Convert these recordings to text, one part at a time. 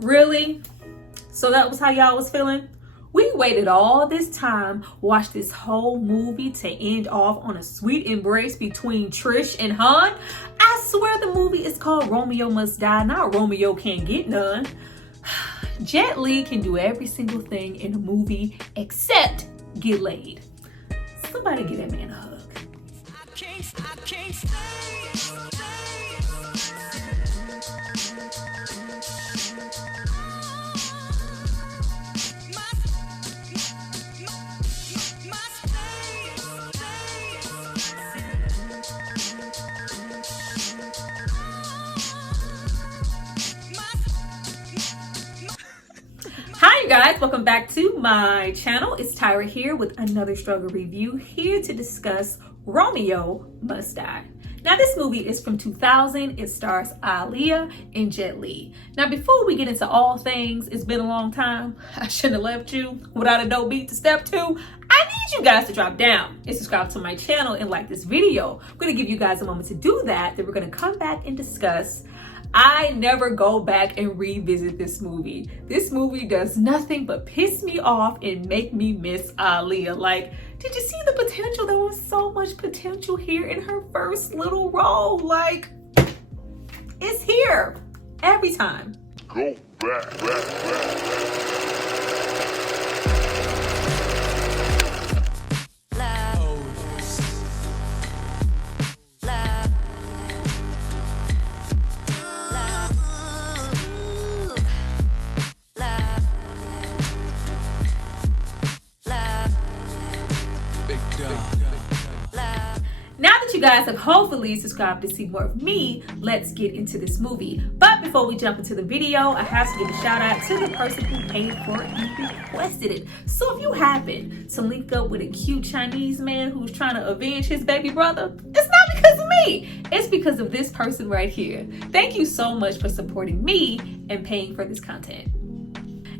Really? So that was how y'all was feeling? We waited all this time, watched this whole movie to end off on a sweet embrace between Trish and Han. I swear the movie is called Romeo Must Die, not Romeo Can't Get None. Jet Li can do every single thing in a movie except get laid. Somebody give that man a hug. I can't stay. Hi guys, welcome back to my channel. It's Tyra here with another struggle review, here to discuss Romeo Must Die. Now this movie is from 2000. It stars Aaliyah and Jet Li. Now before we get into all things, it's been a long time. I shouldn't have left you without a dope beat to step to. I need you guys to drop down and subscribe to my channel and like this video. I'm gonna give you guys a moment to do that. Then we're gonna come back and discuss. I never go back and revisit this movie. This movie does nothing but piss me off and make me miss Aaliyah. Like, did you see the potential? There was so much potential here in her first little role. Like, it's here every time. Go back. Now that you guys have hopefully subscribed to see more of me, let's get into this movie. But before we jump into the video, I have to give a shout out to the person who paid for it and requested it. So if you happen to link up with a cute Chinese man who's trying to avenge his baby brother, it's not because of me. It's because of this person right here. Thank you so much for supporting me and paying for this content.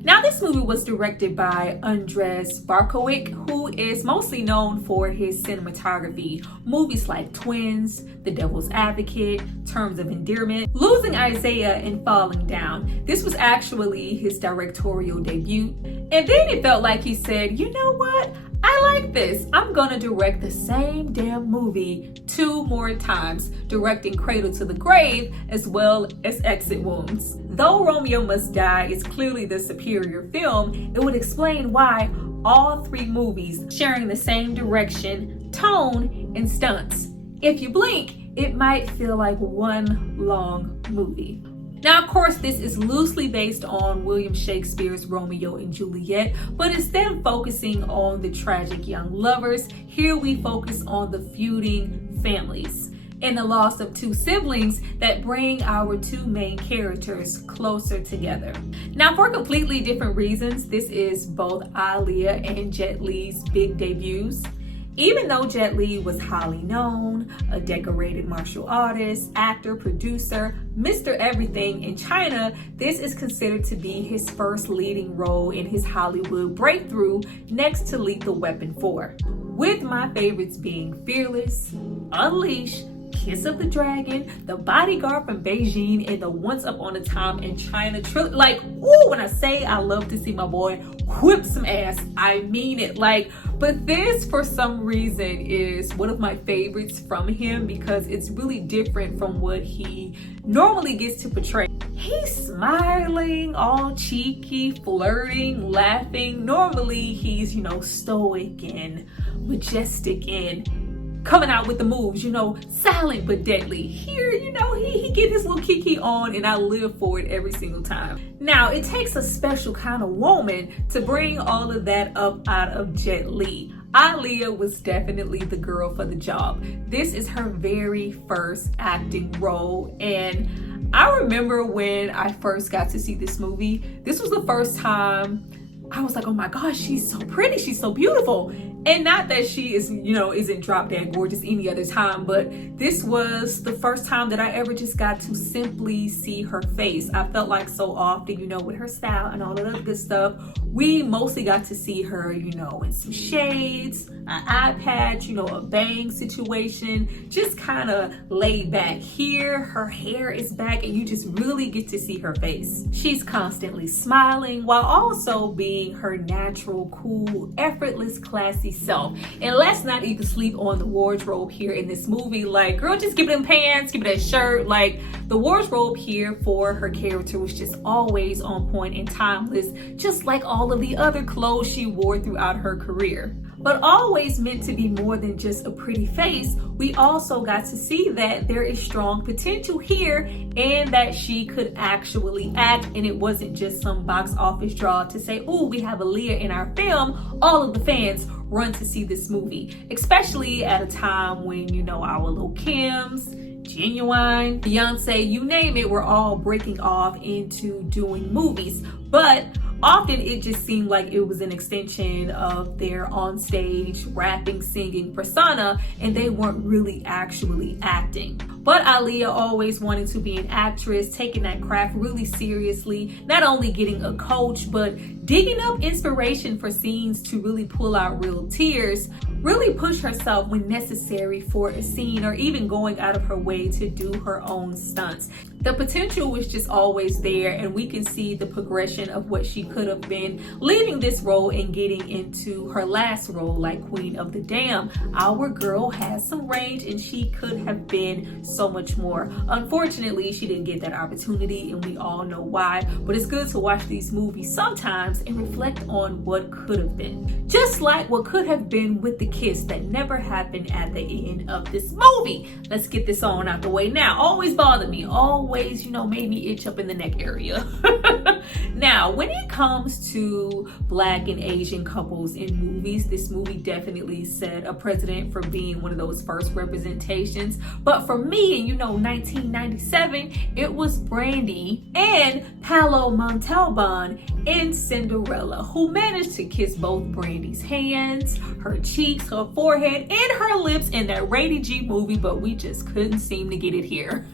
Now this movie was directed by Andrzej Bartkowiak, who is mostly known for his cinematography. Movies like Twins, The Devil's Advocate, Terms of Endearment, Losing Isaiah, and Falling Down. This was actually his directorial debut. And then it felt like he said, you know what? I like this. I'm gonna direct the same damn movie 2 more times, directing Cradle to the Grave as well as Exit Wounds. Though Romeo Must Die is clearly the superior film, it would explain why all 3 movies sharing the same direction, tone, and stunts. If you blink, it might feel like one long movie. Now, of course, this is loosely based on William Shakespeare's Romeo and Juliet, but instead of focusing on the tragic young lovers, here we focus on the feuding families and the loss of 2 siblings that bring our 2 main characters closer together. Now, for completely different reasons, this is both Aaliyah and Jet Li's big debuts. Even though Jet Li was highly known, a decorated martial artist, actor, producer, Mr. Everything in China, this is considered to be his first leading role in his Hollywood breakthrough next to Lethal Weapon 4. With my favorites being Fearless, Unleashed, Kiss of the Dragon, The Bodyguard from Beijing, and the Once Upon a Time in China trilogy. Like, ooh, when I say I love to see my boy whip some ass, I mean it. Like, but this for some reason is one of my favorites from him because it's really different from what he normally gets to portray. He's smiling, all cheeky, flirting, laughing. Normally he's, stoic and majestic and coming out with the moves, silent but deadly. Here, he get his little kiki on and I live for it every single time. Now, it takes a special kind of woman to bring all of that up out of Jet Li. Aaliyah was definitely the girl for the job. This is her very first acting role, and I remember when I first got to see this movie, this was the first time I was like, oh my gosh, she's so pretty, she's so beautiful. And not that she is, isn't drop dead gorgeous any other time, but this was the first time that I ever just got to simply see her face. I felt like so often, with her style and all of that good stuff, we mostly got to see her, in some shades, an eye patch, a bang situation, just kind of laid back. Here, her hair is back and you just really get to see her face. She's constantly smiling while also being her natural, cool, effortless, classy self. And let's not even sleep on the wardrobe here in this movie. Like, girl, just give it them pants, give it that shirt. Like, the wardrobe here for her character was just always on point and timeless, just like all of the other clothes she wore throughout her career. But always meant to be more than just a pretty face, we also got to see that there is strong potential here and that she could actually act, and it wasn't just some box office draw to say, oh, we have Aaliyah in our film, all of the fans run to see this movie, especially at a time when, our Lil' Kims, Genuine, Beyonce, you name it, we're all breaking off into doing movies. But often it just seemed like it was an extension of their on-stage rapping, singing persona, and they weren't really actually acting. But Aaliyah always wanted to be an actress, taking that craft really seriously, not only getting a coach, but digging up inspiration for scenes to really pull out real tears, really push herself when necessary for a scene, or even going out of her way to do her own stunts. The potential was just always there, and we can see the progression of what she could have been, leaving this role and getting into her last role like Queen of the Dam. Our girl has some range and she could have been so much more. Unfortunately, she didn't get that opportunity, and we all know why, but it's good to watch these movies sometimes and reflect on what could have been. Just like what could have been with the kiss that never happened at the end of this movie. Let's get this on out the way now. Always bothered me, always, made me itch up in the neck area. Now, when it comes to Black and Asian couples in movies, this movie definitely set a precedent for being one of those first representations. But for me, in 1997, it was Brandy and Paolo Montalban in Cinderella, who managed to kiss both Brandy's hands, her cheeks, her forehead, and her lips in that rated G movie, but we just couldn't seem to get it here.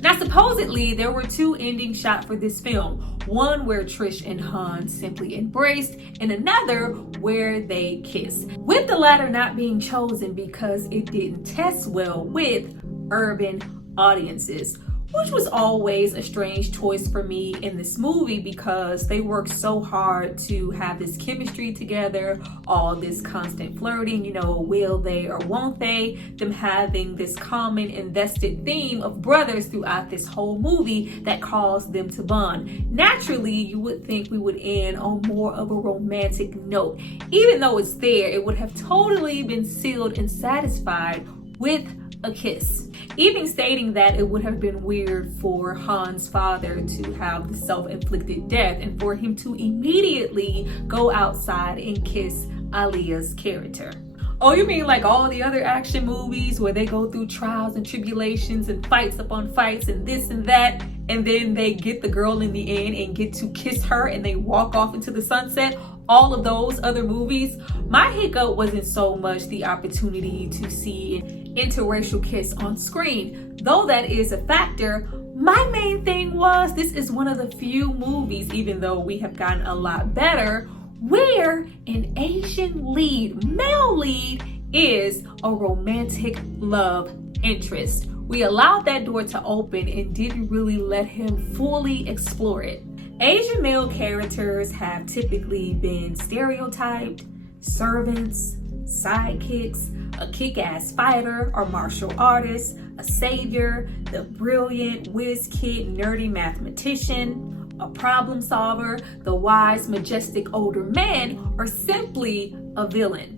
Now, supposedly, there were two endings shot for this film. One where Trish and Han simply embraced, and another where they kissed. With the latter not being chosen because it didn't test well with urban audiences, which was always a strange choice for me in this movie because they worked so hard to have this chemistry together, all this constant flirting, will they or won't they, them having this common invested theme of brothers throughout this whole movie that caused them to bond. Naturally, you would think we would end on more of a romantic note. Even though it's there, it would have totally been sealed and satisfied with a kiss. Even stating that it would have been weird for Han's father to have the self-inflicted death and for him to immediately go outside and kiss Aaliyah's character. Oh, you mean like all the other action movies where they go through trials and tribulations and fights upon fights and this and that, and then they get the girl in the end and get to kiss her and they walk off into the sunset? All of those other movies, my hiccup wasn't so much the opportunity to see an interracial kiss on screen, though that is a factor. My main thing was this is one of the few movies, even though we have gotten a lot better, where an Asian lead, male lead, is a romantic love interest. We allowed that door to open and didn't really let him fully explore it. Asian male characters have typically been stereotyped: servants, sidekicks, a kick-ass fighter or martial artist, a savior, the brilliant whiz kid nerdy mathematician, a problem solver, the wise majestic older man, or simply a villain.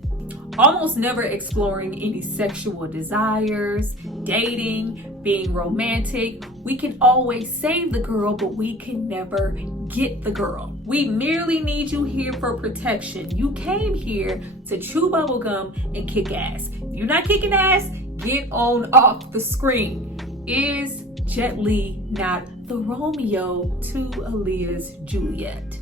Almost never exploring any sexual desires, dating, being romantic. We can always save the girl, but we can never get the girl. We merely need you here for protection. You came here to chew bubblegum and kick ass. If you're not kicking ass, get on off the screen. Is Jet Li not the Romeo to Aaliyah's Juliet?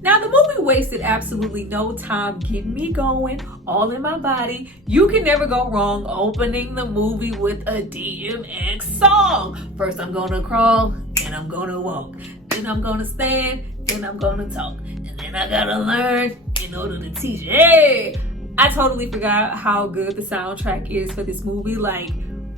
Now, the movie wasted absolutely no time getting me going, all in my body. You can never go wrong opening the movie with a DMX song. First I'm gonna crawl, then I'm gonna walk, then I'm gonna stand, then I'm gonna talk, and then I gotta learn in order to teach. Hey! I totally forgot how good the soundtrack is for this movie. Like,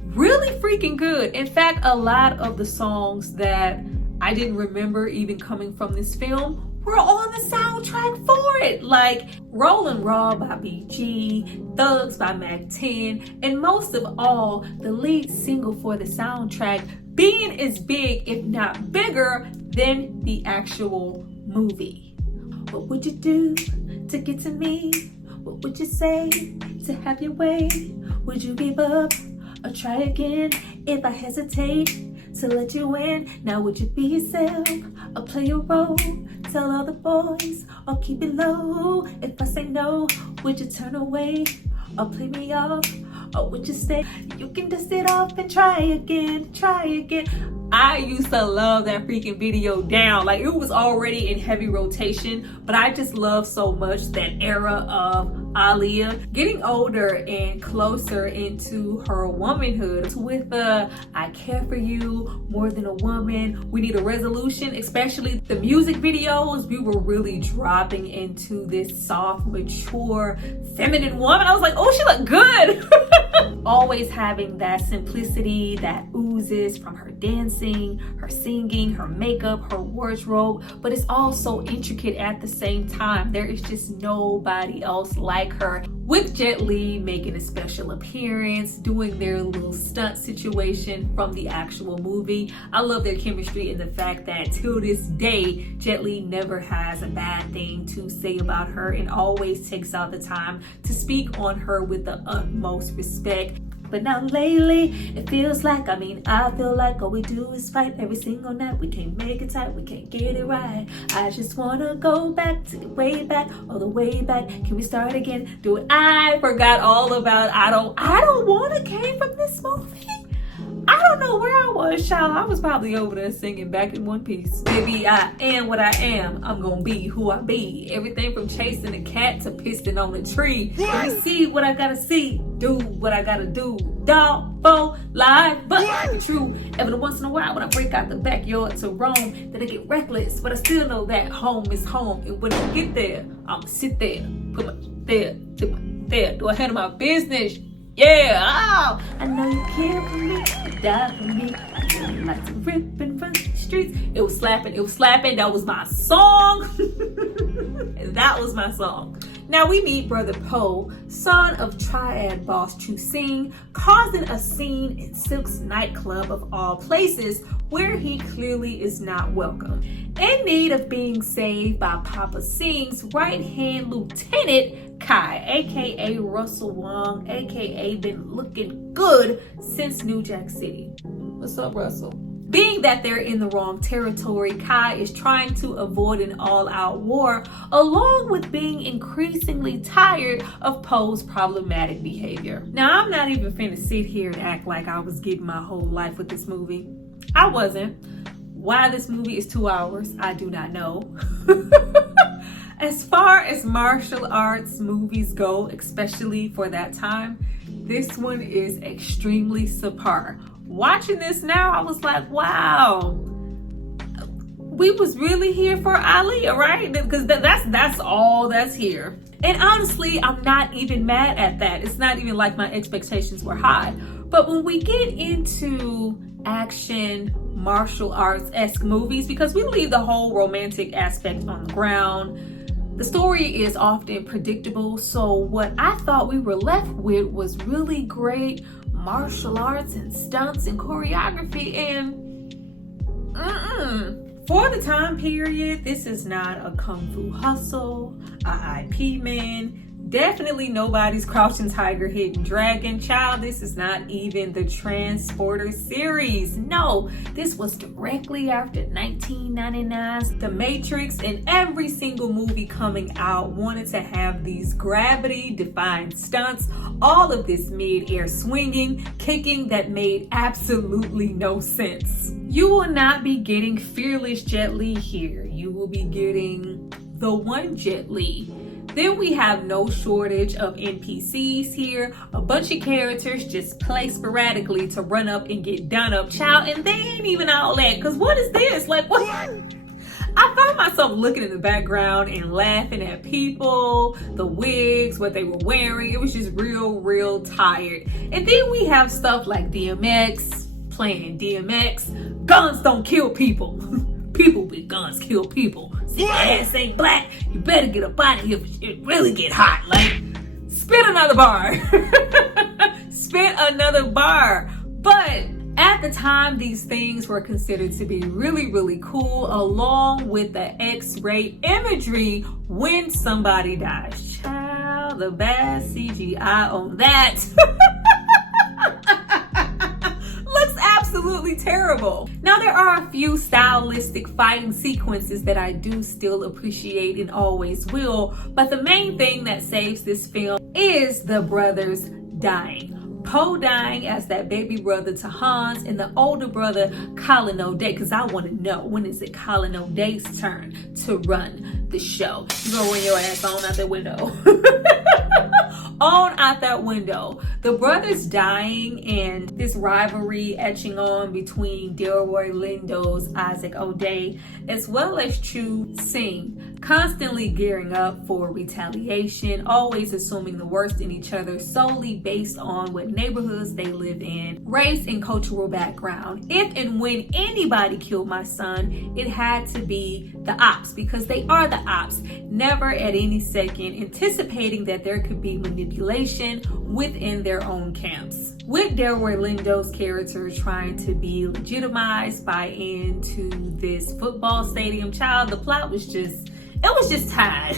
really freaking good. In fact, a lot of the songs that I didn't remember even coming from this film were on the soundtrack for it, like Rollin' Raw by BG, Thugs by Mac 10, and most of all, the lead single for the soundtrack being as big, if not bigger, than the actual movie. What would you do to get to me? What would you say to have your way? Would you give up or try again if I hesitate to let you in? Now would you be yourself or play a role? Tell all the boys or keep it low. If I say no, would you turn away or play me off? Or would you stay? You can dust it off and try again, try again. I used to love that freaking video down. Like, it was already in heavy rotation, but I just love so much that era of Aaliyah getting older and closer into her womanhood with I care for you more than a woman. We need a resolution, especially the music videos. We were really dropping into this soft, mature, feminine woman. I was like, oh, she looked good. Always having that simplicity that oozes from her dancing, her singing, her makeup, her wardrobe, but it's all so intricate at the same time. There is just nobody else like her. With Jet Li making a special appearance, doing their little stunt situation from the actual movie. I love their chemistry and the fact that till this day, Jet Li never has a bad thing to say about her and always takes out the time to speak on her with the utmost respect. But now lately, it feels like, I feel like all we do is fight every single night. We can't make it tight, we can't get it right. I just wanna go back to the way back, all the way back. Can we start again? Do it. I forgot all about I don't wanna came from this movie. I don't know where I was, child. I was probably over there singing Back in One Piece. Baby, I am what I am. I'm gonna be who I be. Everything from chasing a cat to pissing on a tree. I see what I gotta see, do what I gotta do. Dog, bo, lie, but I be true. Every once in a while when I break out the backyard to roam, then I get reckless. But I still know that home is home. And when I get there, I'ma sit there, put my there, do I handle my business? Yeah, oh, I know you care for me, you die for me. I know you like to rip and run the streets. It was slapping, that was my song. That was my song. Now we meet Brother Poe, son of Triad boss Chu Sing, causing a scene in Silk's nightclub of all places, where he clearly is not welcome. In need of being saved by Papa Sing's right-hand lieutenant, Kai, aka Russell Wong, aka been looking good since New Jack City. What's up, Russell? Being that they're in the wrong territory, Kai is trying to avoid an all-out war, along with being increasingly tired of Poe's problematic behavior. Now, I'm not even finna sit here and act like I was getting my whole life with this movie. I wasn't. Why this movie is 2 hours, I do not know. As far as martial arts movies go, especially for that time, this one is extremely subpar. Watching this now, I was like, wow, we was really here for Aaliyah, right? Because that's all that's here. And honestly, I'm not even mad at that. It's not even like my expectations were high. But when we get into action, martial arts-esque movies, because we leave the whole romantic aspect on the ground, the story is often predictable. So what I thought we were left with was really great martial arts and stunts and choreography, and for the time period, this is not a Kung Fu Hustle, a IP Man, definitely nobody's Crouching Tiger, Hidden Dragon. Child, this is not even the Transporter series. No, this was directly after 1999's The Matrix, and every single movie coming out wanted to have these gravity-defying stunts, all of this mid-air swinging, kicking that made absolutely no sense. You will not be getting fearless Jet Li here. You will be getting the one Jetli. Then we have no shortage of NPCs here, a bunch of characters just placed sporadically to run up and get done up, child, and they ain't even all that, because what is this? Like, what? I found myself looking in the background and laughing at people, the wigs, what they were wearing. It was just real tired. And then we have stuff like DMX playing DMX. Guns don't kill people. People with guns kill people. See, your ass ain't black, you better get up out of here before it really get hot. Like, spit another bar. Spit another bar. But at the time, these things were considered to be really cool, along with the X-ray imagery when somebody dies. Child, the bad CGI on that. Looks absolutely terrible. Now, there are a few stylistic fighting sequences that I do still appreciate and always will, but the main thing that saves this film is the brothers dying. Poe dying as that baby brother to Hans, and the older brother Colin O'Day, because I want to know, when is it Colin O'Day's turn to run the show? You're gonna run your ass on out that window. On out that window. The brothers dying and this rivalry etching on between Delroy Lindo's Isaac O'Day as well as Chu Sing, constantly gearing up for retaliation, always assuming the worst in each other solely based on what neighborhoods they live in, race and cultural background. If and when anybody killed my son, it had to be the ops, because they are the ops, never at any second anticipating that there could be manipulation within their own camps. With Delroy Lindo's character trying to be legitimized by into this football stadium, child, the plot was just, it was just tied.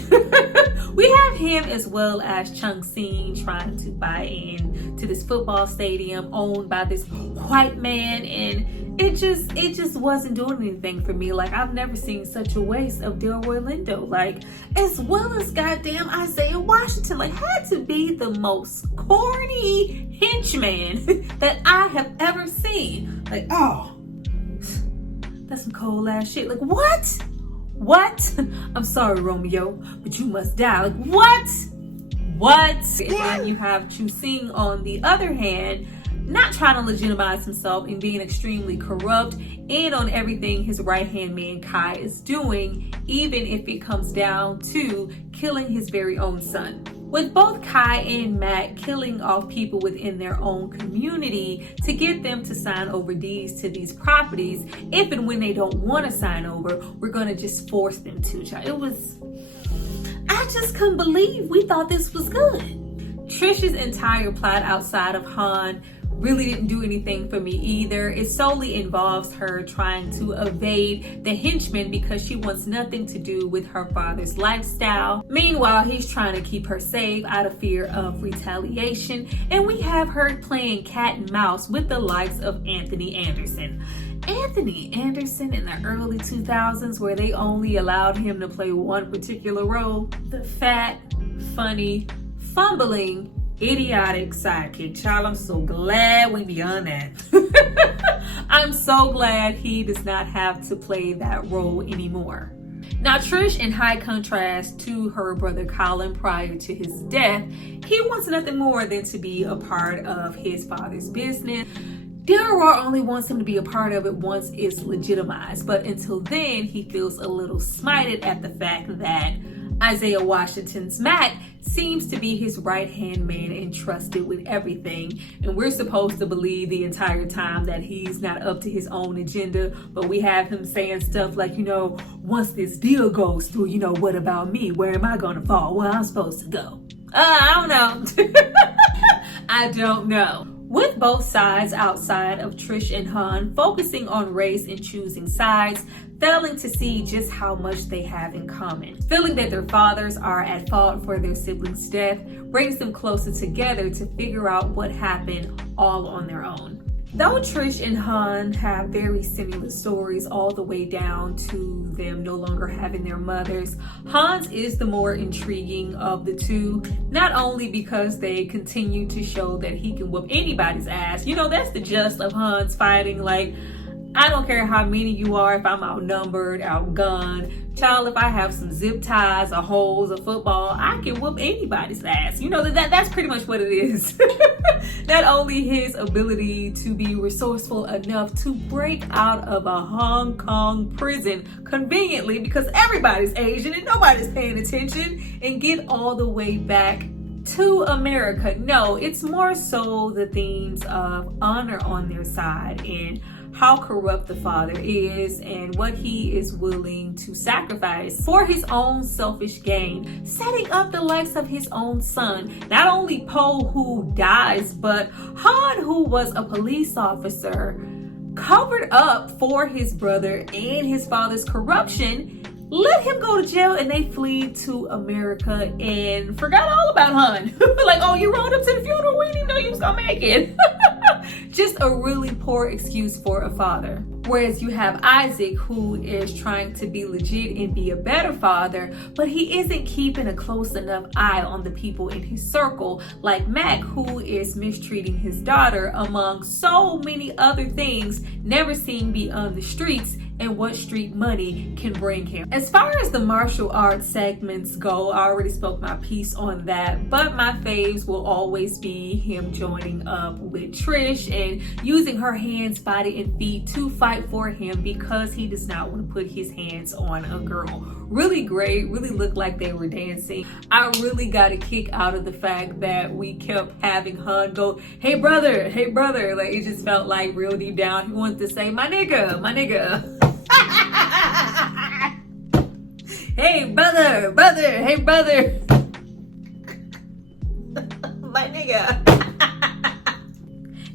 We have him as well as Chung Sing trying to buy in to this football stadium owned by this white man, and it just wasn't doing anything for me. Like, I've never seen such a waste of Delroy Lindo. Like, as well as goddamn Isaiah Washington. Like, had to be the most corny henchman that I have ever seen. Like, oh, that's some cold ass shit. Like, what? I'm sorry, Romeo, but you must die. Like, what? And then you have Chu Sing on the other hand, not trying to legitimize himself and being extremely corrupt and on everything his right-hand man Kai is doing, even if it comes down to killing his very own son. With both Kai and Matt killing off people within their own community to get them to sign over deeds to these properties, if and when they don't want to sign over, we're going to just force them to. It was, I just couldn't believe we thought this was good. Trish's entire plot outside of Han really didn't do anything for me either. It solely involves her trying to evade the henchman because she wants nothing to do with her father's lifestyle. Meanwhile, he's trying to keep her safe out of fear of retaliation, and we have her playing cat and mouse with the likes of Anthony Anderson. Anthony Anderson in the early 2000s, where they only allowed him to play one particular role, the fat, funny, fumbling, idiotic sidekick. Child, I'm so glad we beyond that. I'm so glad he does not have to play that role anymore. Now, Trish, in high contrast to her brother Colin prior to his death, he wants nothing more than to be a part of his father's business. Delroy only wants him to be a part of it once it's legitimized, but until then, he feels a little smited at the fact that Isaiah Washington's Matt seems to be his right-hand man entrusted with everything, and we're supposed to believe the entire time that he's not up to his own agenda, but we have him saying stuff like, you know, once this deal goes through, you know, what about me? Where am I gonna fall? Where I'm supposed to go? I don't know. I don't know. With both sides outside of Trish and Han focusing on race and choosing sides, failing to see just how much they have in common. Feeling that their fathers are at fault for their siblings' death brings them closer together to figure out what happened all on their own. Though Trish and Han have very similar stories all the way down to them no longer having their mothers, Han's is the more intriguing of the two, not only because they continue to show that he can whoop anybody's ass. You know, that's the gist of Han's fighting. Like, I don't care how many you are, if I'm outnumbered, outgunned. Child, if I have some zip ties or holes or football, I can whoop anybody's ass. You know, that's pretty much what it is. Not only his ability to be resourceful enough to break out of a Hong Kong prison conveniently because everybody's Asian and nobody's paying attention and get all the way back to America. No, it's more so the themes of honor on their side and how corrupt the father is and what he is willing to sacrifice for his own selfish gain, setting up the likes of his own son. Not only Poe, who dies, but Han, who was a police officer, covered up for his brother and his father's corruption, let him go to jail, and they flee to America and forgot all about Han. Like, oh, you rode up to the funeral? We didn't even know you was gonna make it. Just a really poor excuse for a father. Whereas you have Isaac, who is trying to be legit and be a better father, but he isn't keeping a close enough eye on the people in his circle, like Mac, who is mistreating his daughter, among so many other things, never seen beyond the streets and what street money can bring him. As far as the martial arts segments go, I already spoke my piece on that, but my faves will always be him joining up with Trish and using her hands, body, and feet to fight for him because he does not want to put his hands on a girl. Really great, really looked like they were dancing. I really got a kick out of the fact that we kept having Han go, hey brother, like it just felt like real deep down he wanted to say, my nigga. Hey brother, hey brother. My nigga.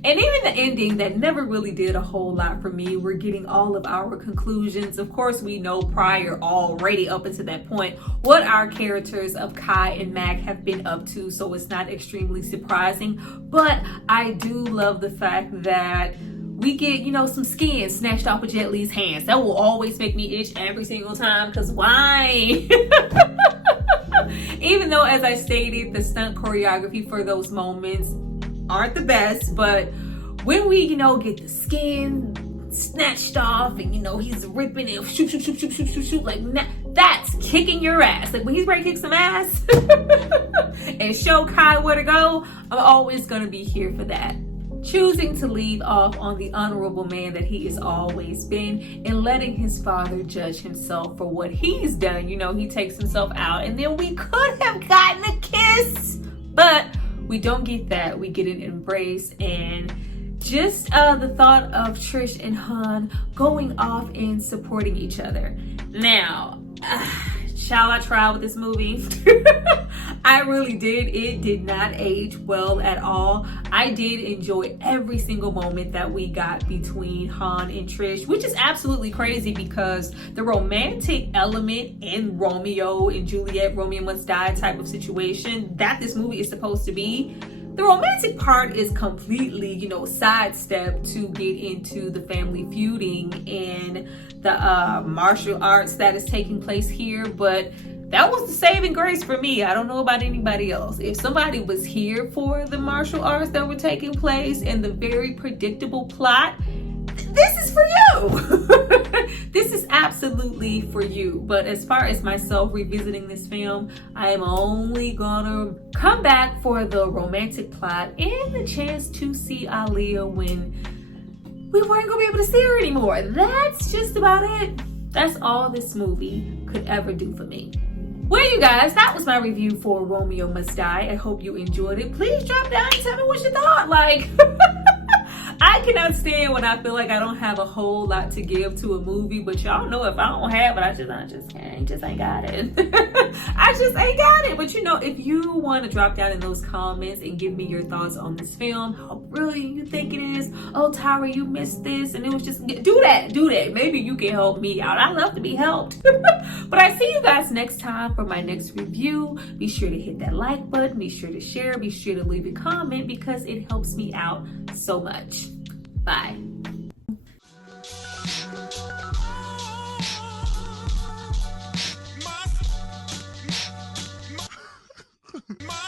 And even the ending that never really did a whole lot for me. We're getting all of our conclusions. Of course, we know prior already up until that point what our characters of Kai and Mac have been up to, so it's not extremely surprising. But I do love the fact that we get, you know, some skin snatched off of Jet Li's hands. That will always make me itch every single time, because why? Even though, as I stated, the stunt choreography for those moments aren't the best, but when we, you know, get the skin snatched off and, you know, he's ripping it, shoot, like that's kicking your ass. Like when he's ready to kick some ass and show Kai where to go, I'm always gonna be here for that. Choosing to leave off on the honorable man that he has always been and letting his father judge himself for what he's done. You know, he takes himself out, and then we could have gotten a kiss, but we don't get that. We get an embrace, and just the thought of Trish and Han going off and supporting each other. Now, shall I try with this movie? I really did. It did not age well at all. I did enjoy every single moment that we got between Han and Trish, which is absolutely crazy because the romantic element in Romeo and Juliet, Romeo Must Die type of situation that this movie is supposed to be, the romantic part is completely, you know, sidestepped to get into the family feuding and the martial arts that is taking place here. But that was the saving grace for me. I don't know about anybody else. If somebody was here for the martial arts that were taking place and the very predictable plot, this is for you. This is absolutely for you. But as far as myself revisiting this film, I am only gonna come back for the romantic plot and the chance to see Aaliyah when we weren't gonna be able to see her anymore. That's just about it. That's all this movie could ever do for me. Well, you guys, that was my review for Romeo Must Die. I hope you enjoyed it. Please drop down and tell me what you thought. Like, I cannot stand when I feel like I don't have a whole lot to give to a movie, but y'all know if I don't have it, I just ain't got it. I just ain't got it. But you know, if you want to drop down in those comments and give me your thoughts on this film, how brilliant you think it is. Oh, Tyra, you missed this, and it was just do that. Maybe you can help me out. I love to be helped. But I see you guys next time for my next review. Be sure to hit that like button. Be sure to share. Be sure to leave a comment because it helps me out so much. Bye. My